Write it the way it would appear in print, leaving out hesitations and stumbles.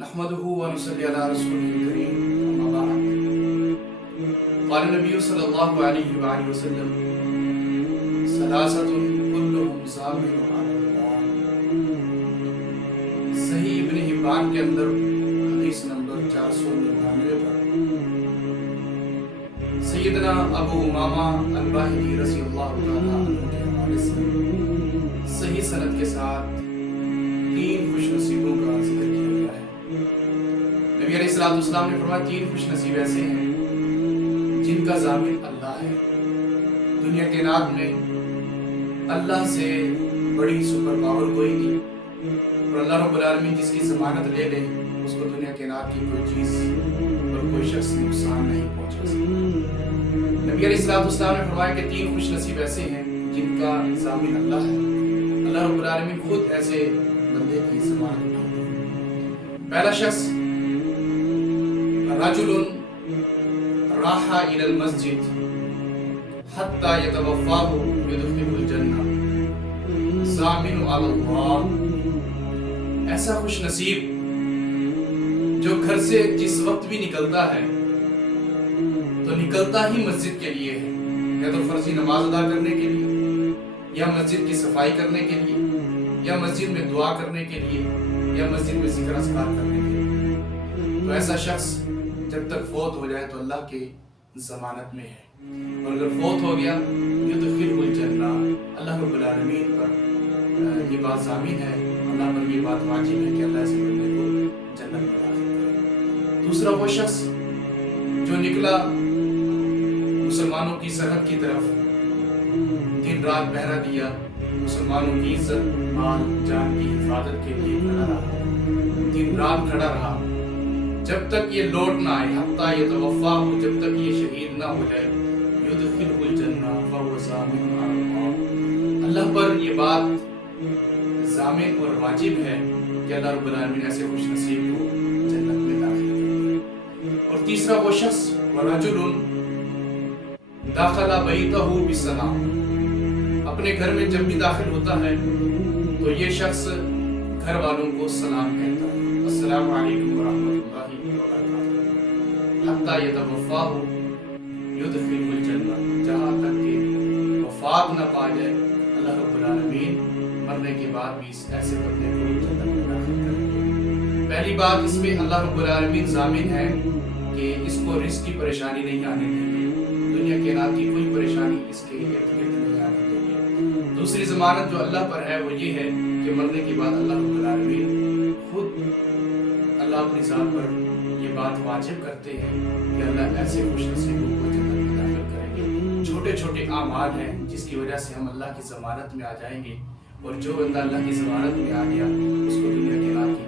नहमदुहु व नुसल्ली अला रसूलिल करीम अम्मा बाद क़ाल नबी सल्लल्लाहु अलैहि वसल्लम सलासतुन कुल्लुहुम ज़ामिनुन अलल्लाह। सही इब्न हिब्बान के अंदर हदीस नंबर 499 पर सैयदना अबू उमामा अल-बाहिली रज़ियल्लाहु तआला अन्हु के हवाले से सही सनद के साथ 3 खुशनसीबों का जिक्र किया गया है। नबी अलैहिस्सलाम ने फरमाया 3 खुशनसीब ऐसे हैं जिनका ज़ामिन अल्लाह है। दुनिया के नाद में अल्लाह से बड़ी सुपर पावर कोई नहीं, और अल्लाह रब्बुल आलमीन जिसकी ज़मानत ले ले उसको दुनिया के नाद की कोई चीज़ और कोई शख्स नुकसान नहीं पहुंचा सकता। नबी अलैहिस्सलाम ने फरमाया कि 3 खुशनसीब ऐसे हैं जिनका ज़ामिन अल्लाह है। अल्लाह रब्बुल आलमीन खुद ऐसे बंदे की ज़मानत उठाते हैं। पहला शख्स रजुलुन राहा इलल मस्जिद हत्ता यतवफ़ाहु युदखिलुल जन्नह ज़ामिनु अलल्लाह। ऐसा खुशनसीब जो घर से जिस वक्त भी निकलता है तो निकलता ही मस्जिद के लिए है, या तो फर्जी नमाज अदा करने के लिए, या मस्जिद की सफाई करने के लिए, या मस्जिद में दुआ करने के लिए, या मस्जिद में जिक्र अस्कार करने के लिए। तो ऐसा शख्स जब तक फौत हो जाए तो अल्लाह के ज़मानत में है, और अगर फौत हो गया युदखिलुल जन्नह, अल्लाह रब्बुल आलमीन पर ये बात ज़ामिन है, अल्लाह पर ये बात वाजिब है कि अल्लाह से बंदे को जन्नत में दाखिल करे। दूसरा वो शख्स जो निकला मुसलमानों की सरहद की तरफ, दिन रात पहरा दिया, मुसलमानों की इज्जत माल जान की हिफाजत के लिए खड़ा रहा, दिन रात खड़ा रहा जब तक ये लौट ना आए, हत्ता यतवफ़ाहु, जब तक ये शहीद ना हो जाए, युदखिलुल जन्नह फहुव ज़ामिनुन अलल्लाह। अल्लाह पर ये बात ज़ामिन और वाजिब है कि अल्लाह रब्बुल आलमीन ऐसे खुशनसीब को जन्नत में दाखिल करे। और तीसरा वो शख्स वरजुलुन दाखला बैतहु बिस्सलाम, अपने घर में जब भी दाखिल होता है तो ये शख्स घर वालों को सलाम कहता है, अस्सलामु अलैकुम व रहमतुल्लाहि व बरकातुहू, हत्ता यतवफ़ाहु युदखिलुल जन्नह, जहाँ तक कि वफात न पा जाए अल्लाह रब्बुल आलमीन मरने के बाद भी ऐसे बंदे को जन्नत में दाखिल करेंगे। पहली बात, इसमें अल्लाह रब्बुल आलमीन ज़ामिन है कि इसको रिज़्क़ की परेशानी नहीं आने देंगे, दुनिया के नाम की कोई परेशानी इसके इर्द गिर्द नहीं आने देंगे। दूसरी ज़मानत जो अल्लाह पर है वो ये है कि मरने के बाद अल्लाह रब्बुल आलमीन खुद अल्लाह अपनी ज़ात पर ये बात वाजिब करते हैं कि अल्लाह ऐसे खुशनसीबों को जन्नत में दाखिल करेंगे। छोटे छोटे आमाल हैं जिसकी वजह से हम अल्लाह की ज़मानत में आ जाएंगे, और जो बंदा अल्लाह की ज़मानत में आ गया उसको दुनिया के नाम की